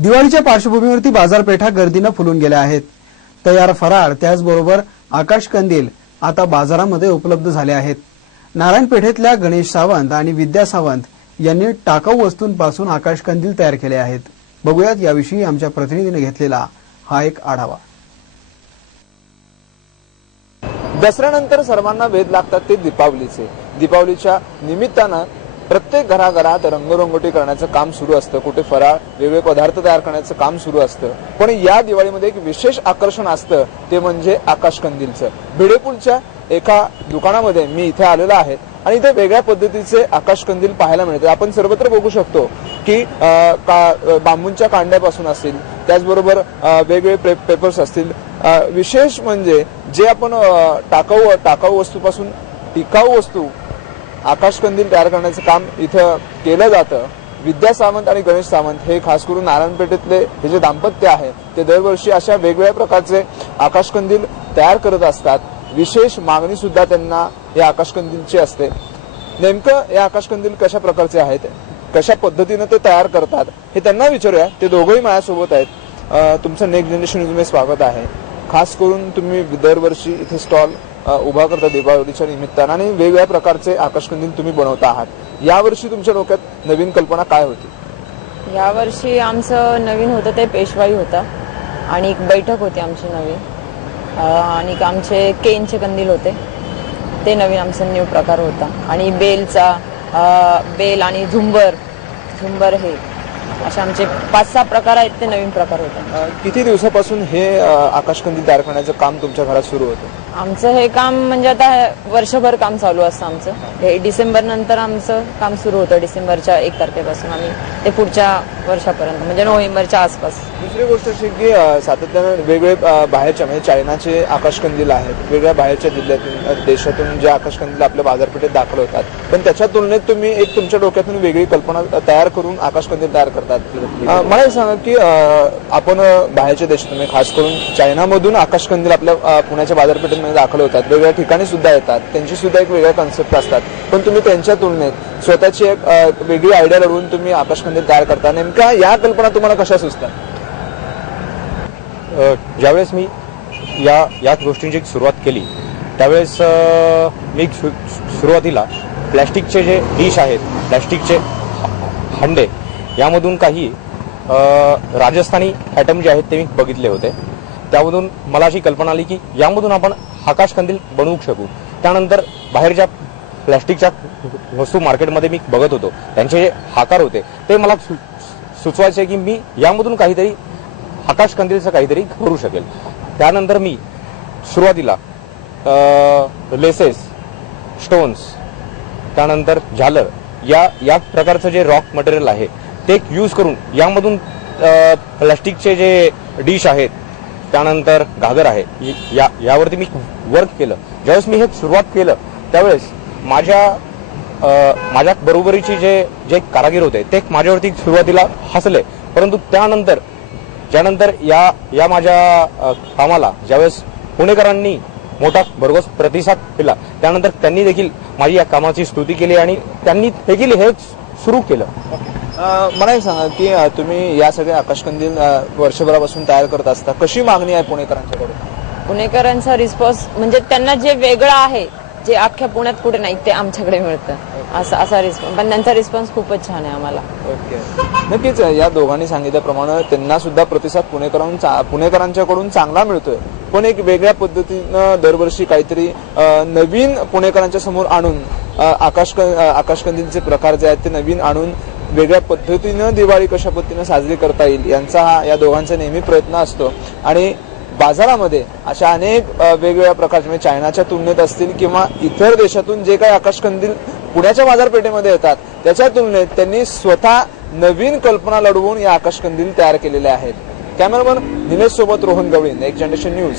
दिवाळीच्या पार्श्वभूमीवरती बाजारपेठा गर्दीनं फुलून गेल्या आहेत. तयार फराळ त्याचबरोबर आकाश कंदील आता बाजारामध्ये उपलब्ध झाले आहेत. नारायण पेठेतल्या गणेश सावंत आणि विद्या सावंत यांनी टाकाऊ वस्तूंपासून आकाश कंदील तयार केले आहेत. बघूयात याविषयी आमच्या प्रतिनिधीने घेतलेला हा एक आढावा. दसऱ्यानंतर सर्वांना वेध लागतात ते दीपावलीचे. दीपावलीच्या निमित्तानं प्रत्येक घराघरात रंगरंगोटी करण्याचं काम सुरू असतं. कुठे फराळ वेगवेगळे पदार्थ तयार करण्याचं काम सुरू असतं. पण या दिवाळीमध्ये एक विशेष आकर्षण असतं ते म्हणजे आकाशकंदीलचं. भिडेपूलच्या एका दुकानामध्ये मी इथे आलेलो आहे आणि इथे वेगळ्या पद्धतीचे आकाशकंदील पाहायला मिळते आपण सर्वत्र बघू शकतो की का बांबूंच्या कांड्यापासून असतील त्याचबरोबर वेगवेगळे पे- पेपर्स असतील. विशेष म्हणजे जे आपण टाकाऊ टाकाऊ वस्तूपासून टिकाऊ वस्तू आकाशकंदील तयार करण्याचं काम इथं केलं जातं. विद्या सावंत आणि गणेश सावंत हे खास करून नारायणपेठेतले हे जे दाम्पत्य आहे ते दरवर्षी अशा वेगवेगळ्या प्रकारचे आकाशकंदील तयार करत असतात. विशेष मागणी सुद्धा त्यांना या आकाशकंदीलची असते. नेमकं हे आकाशकंदील कशा प्रकारचे आहेत कशा पद्धतीनं ते तयार करतात हे त्यांना विचारूया. ते दोघंही माझ्यासोबत आहेत. तुमचं नेक्स्ट जनरेशन स्वागत आहे. खास करून तुम्ही दरवर्षी इथे स्टॉल उभा करता दीपावलीच्या निमित्तानं आणि वेगवेगळ्या प्रकारचे आकाश तुम्ही बनवता आहात. यावर्षी तुमच्या डोक्यात नवीन कल्पना काय होती? यावर्षी आमचं नवीन होतं ते पेशवाई होता आणि एक बैठक होती आमची नवीन आणि आमचे केनचे कंदील होते. ते नवीन आमचा न्यू प्रकार होता. आणि बेलचा बेल आणि झुंबर झुंबर हे असे आमचे पाच सहा प्रकार आहेत ते नवीन प्रकार होते. अं, किती दिवसापासून हे अं, आकाश कंदील तयार करण्याचं काम तुमच्या घरात सुरू होतं? आमचं हे काम म्हणजे आता वर्षभर काम चालू असतं आमचं. हे डिसेंबर नंतर आमचं काम सुरू होतं डिसेंबरच्या एक तारखेपासून. आम्ही ते पुढच्या वर्षापर्यंत म्हणजे नोव्हेंबरच्या आसपास. दुसरी गोष्ट अशी की सातत्यानं वेगवेगळे बाहेरच्या म्हणजे चायनाचे आकाशकंदील आहेत वेगळ्या बाहेरच्या जिल्ह्यातून देशातून जे आकाशकंदील आपल्या बाजारपेठेत दाखल होतात. पण त्याच्या तुलनेत तुम्ही एक तुमच्या डोक्यातून वेगळी कल्पना तयार करून आकाशकंदील तयार करतात. मला हे सांगा की आपण बाहेरच्या देशातून म्हणजे खास करून चायनामधून आकाशकंदील आपल्या पुण्याच्या बाजारपेठेमध्ये दाखल होतात वेगवेगळ्या ठिकाणी सुद्धा येतात त्यांची सुद्धा एक वेगळ्या कन्सेप्ट असतात. पण तुम्ही त्यांच्या तुलनेत स्वतःची एक वेगळी आयडिया लढवून तुम्ही आकाश कंदील तयार करता. नेमका या कल्पना तुम्हाला कशा सुचतात? ज्यावेळेस मी या याच गोष्टींची सुरुवात केली त्यावेळेस मी सुरुवातीला प्लॅस्टिकचे जे डिश आहेत प्लॅस्टिकचे हंडे यामधून काही राजस्थानी आयटम जे आहेत ते मी बघितले होते. त्यामधून मला अशी कल्पना आली की यामधून आपण आकाश कंदील बनवू शकू. त्यानंतर बाहेरच्या प्लॅस्टिकच्या वस्तू मार्केटमध्ये मी बघत होतो. त्यांचे जे हाकार होते ते मला सु- सुचवायचे की मी यामधून काहीतरी आकाश कंदीलचं काहीतरी करू शकेल. त्यानंतर मी सुरुवातीला लेसेस स्टोन्स त्यानंतर झालर या या प्रकारचं जे रॉक मटेरियल आहे ते यूज करून यामधून प्लॅस्टिकचे जे डिश आहेत त्यानंतर घागर आहे या यावरती मी वर्क केलं. ज्यावेळेस मी हे सुरुवात केलं त्यावेळेस माझ्या अ, माझ्या बरोबरीची जे जे कारागीर होते ते माझ्यावरती सुरुवातीला हसले. परंतु त्यानंतर ज्यानंतर या या माझ्या कामाला ज्यावेळेस पुणेकरांनी मोठा भरघोस प्रतिसाद दिला त्यानंतर त्यांनी देखील माझी या कामाची स्तुती केली आणि त्यांनी देखील हे सुरू केलं. अं, मला एक सांगा की तुम्ही या सगळ्या आकाश कंदील अं, वर्षभरापासून तयार करत असता कशी मागणी आहे पुणेकरांच्याकडून? पुणेकरांचा रिस्पॉन्स म्हणजे त्यांना जे वेगळं आहे जे अख्ख्या पुण्यात कुठे नाही ते आमच्याकडे मिळतं. असा असा रिस्पॉन्स पण त्यांचा रिस्पॉन्स खूपच छान आहे आम्हाला. ओके नक्कीच या दोघांनी सांगितल्याप्रमाणे त्यांना सुद्धा प्रतिसाद पुणेकरांचा पुणेकरांच्याकडून चांगला मिळतोय. पण एक वेगळ्या पद्धतीनं दरवर्षी काहीतरी नवीन पुणेकरांच्या समोर आणून आकाश आकाशकंदीलचे प्रकार जे आहेत ते नवीन आणून वेगळ्या पद्धतीनं दिवाळी कशा पद्धतीनं साजरी करता येईल यांचा हा या दोघांचा नेहमी प्रयत्न असतो. आणि बाजारामध्ये अशा अनेक वेगवेगळ्या प्रकारचे म्हणजे चायनाच्या तुलनेत असतील किंवा इतर देशातून जे काही आकाशकंदील पुण्याच्या बाजारपेठेमध्ये येतात त्याच्या तुलनेत त्यांनी स्वतः नवीन कल्पना लढवून या आकाशकंदील तयार केलेले आहेत. कॅमेरामन निलेश सोबत Rohan Gawali next generation news.